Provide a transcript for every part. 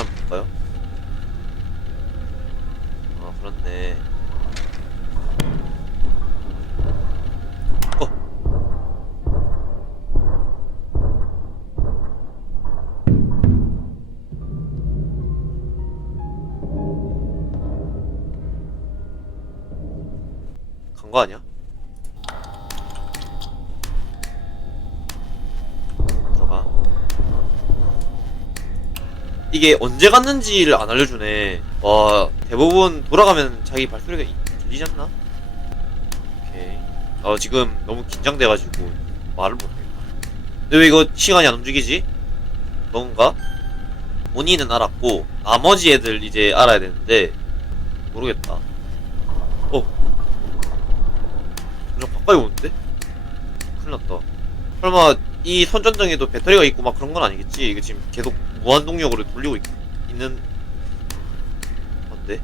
한번 볼까요? 아 그렇네 어 간 거 아니야? 들어가 이게 언제 갔는지를 안 알려주네. 와, 대부분 돌아가면 자기 발소리가 이- 들리지 않나? 오케이. 어, 지금 너무 긴장돼가지고 말을 못하겠다. 근데 왜 이거 시간이 안 움직이지? 뭔가? 본인은 알았고, 나머지 애들 이제 알아야 되는데, 모르겠다. 어. 점점 가까이 오는데? 큰일 났다. 설마 이 선전등에도 배터리가 있고 막 그런 건 아니겠지? 이거 지금 계속 무한 동력으로 돌리고 있, 있는 건데?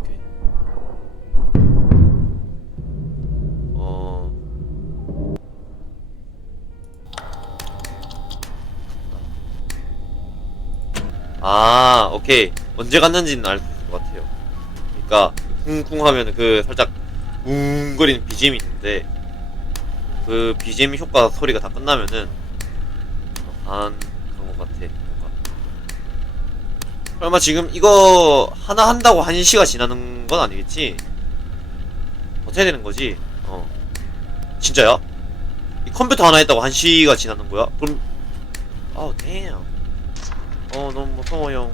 오케이. 어. 아, 오케이. 언제 갔는지는 알 것 같아요. 그러니까 쿵쿵 하면 그 살짝 웅거리는 BGM이 있는데 그 BGM 효과 소리가 다 끝나면은 한 그런 것 같아. 뭔가. 설마 지금 이거 하나 한다고 한 시가 지나는 건 아니겠지? 어떻게 되는 거지? 어. 진짜야? 이 컴퓨터 하나 했다고 한 시가 지나는 거야? 그럼 아우 damn. 어 너무 무서워요.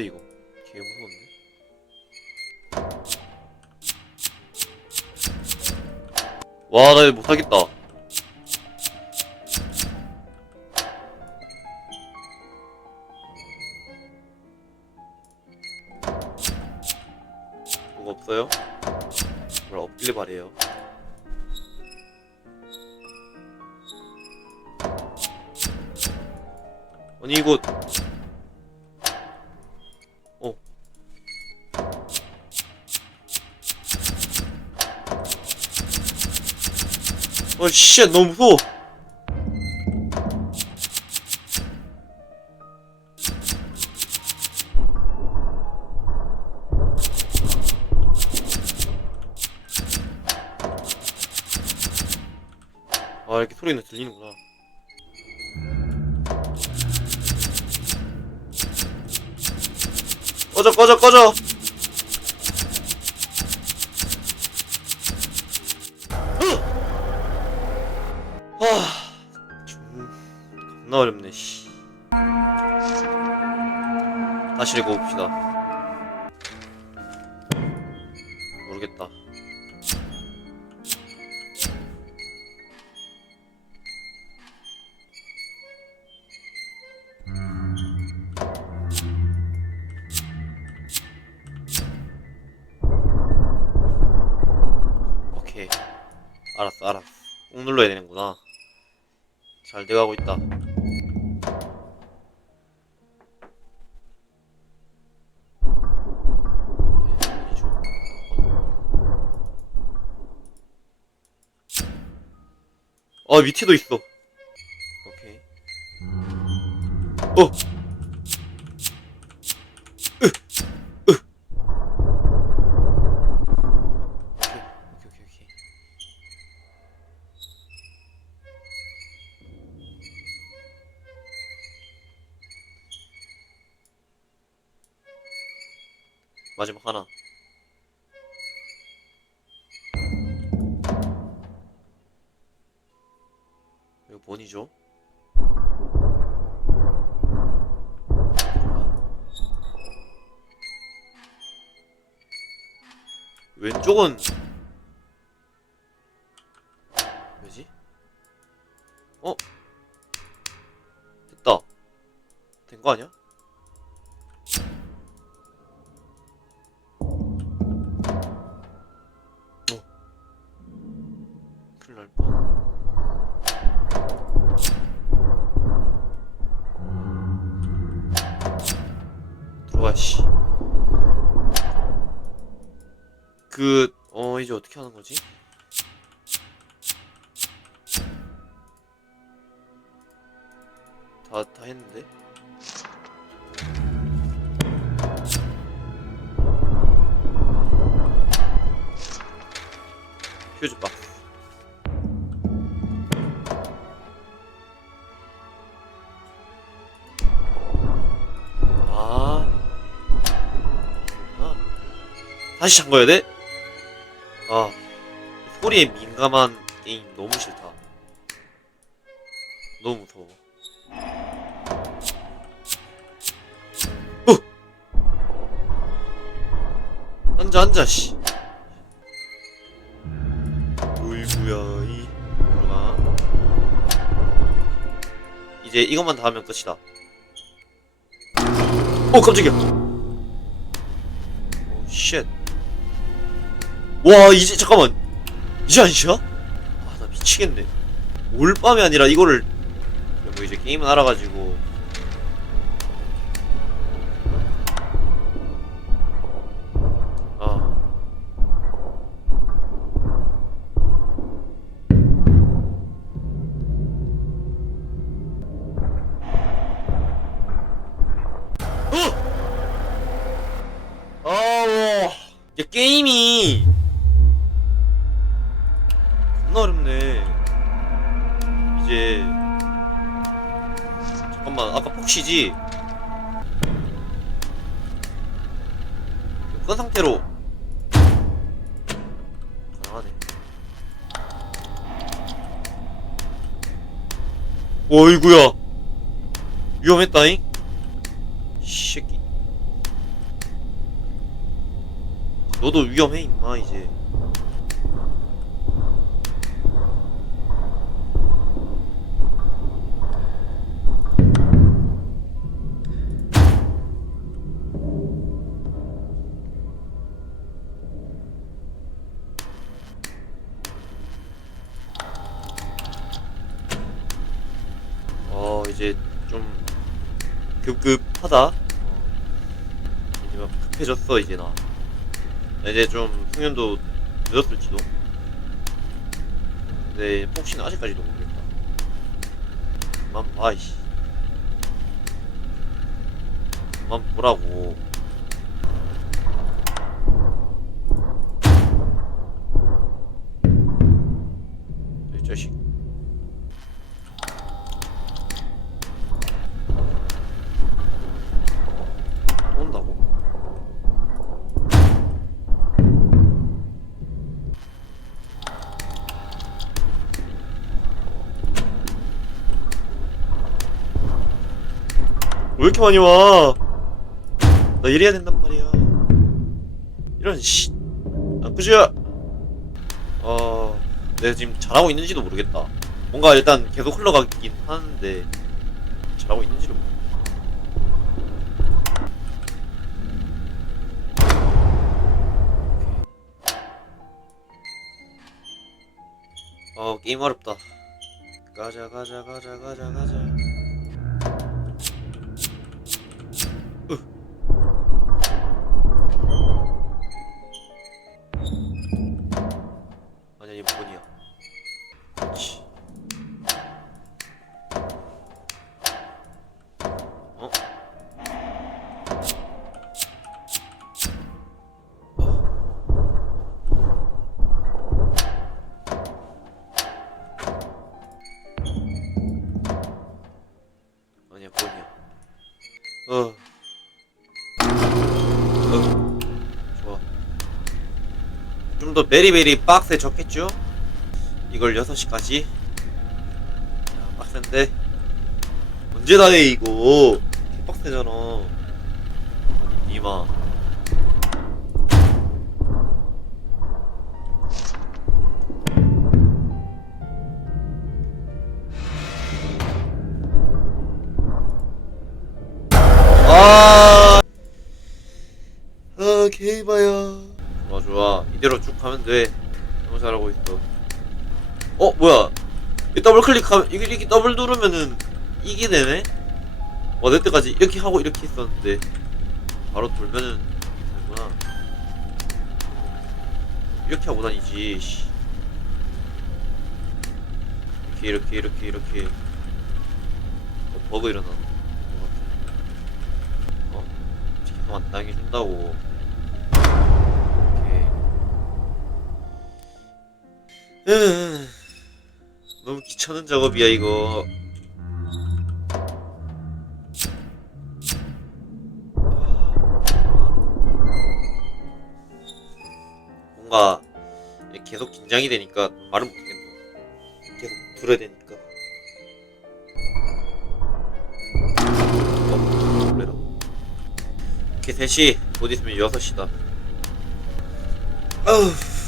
뭔데 이거 개 무서운데? 와 나 이거 못하겠다. 뭐가 없어요? 뭘 없길래 바래요. 아니 이거 어, 씨, 너무 무서워. 아, 이렇게 소리는 들리는구나. 꺼져, 꺼져, 꺼져! 어렵네. 씨. 다시 읽어봅시다. 모르겠다. 오케이. 알았어, 알았어. 꾹 눌러야 되는구나. 잘 돼가고 있다. 아 밑에도 있어. 오케이. 어. 으, 으. 오케이, 오케이, 오케이, 오케이. 마지막 하나. 뭐니죠? 왼쪽은 왜지? 어? 됐다. 된 거 아니야? 뭐야 씨. 그, 어, 이제 어떻게 하는 거지? 다, 다 했는데? 퓨즈 박스. 다시 잠궈야 돼? 아. 소리에 민감한 게임 너무 싫다. 너무 무서워. 어! 앉아, 앉아, 씨. 어이구야, 이. 들어가. 이제 이것만 다 하면 끝이다. 오 깜짝이야 오 쉣. 와 이제 잠깐만. 이제 안 쉬어? 아나 미치겠네. 올 밤이 아니라 이거를. 뭐 이제 게임은 알아가지고. 아. 어! 이제 게임이 아까 폭시지? 끈 상태로. 가능하네. 어이구야. 위험했다잉? 이 새끼. 너도 위험해 임마 이제 이제 좀 급급하다? 어. 이제 막 급해졌어 이제 나. 이제 좀 숙련도 늦었을지도. 근데 혹시나 아직까지도 모르겠다. 그만 봐 이씨. 그만 보라고 왜 이렇게 많이 와? 나 이래야 된단 말이야. 이런 씨. 아, 그죠? 어, 내가 지금 잘하고 있는지도 모르겠다. 뭔가 일단 계속 흘러가긴 하는데 잘하고 있는지를 모르. 어 게임 어렵다. 가자 가자 가자 가자 가자. 좀더 베리베리 빡세졌겠죠? 이걸 6시까지? 야, 빡센데? 언제 다 해, 이거? 빡세잖아. 아니, 니마. 아, 아, 좋아. 이대로 쭉 가면 돼. 너무 잘하고 있어. 어, 뭐야. 이 더블 클릭하면, 이게, 이렇게 더블 누르면은, 이게 되네? 와, 내 때까지 이렇게 하고 이렇게 했었는데. 바로 돌면은 되구나. 이렇게 하고 다니지. 씨. 이렇게 이렇게 이렇게 이렇게. 어, 버그 일어나. 어? 계속 안 당해준다고. 너무 귀찮은 작업이야 이거. 뭔가 계속 긴장이 되니까 말은 못하겠노. 계속 들어야 되니까. 어. 오케이, 3시. 곧 있으면 6시다. 아우.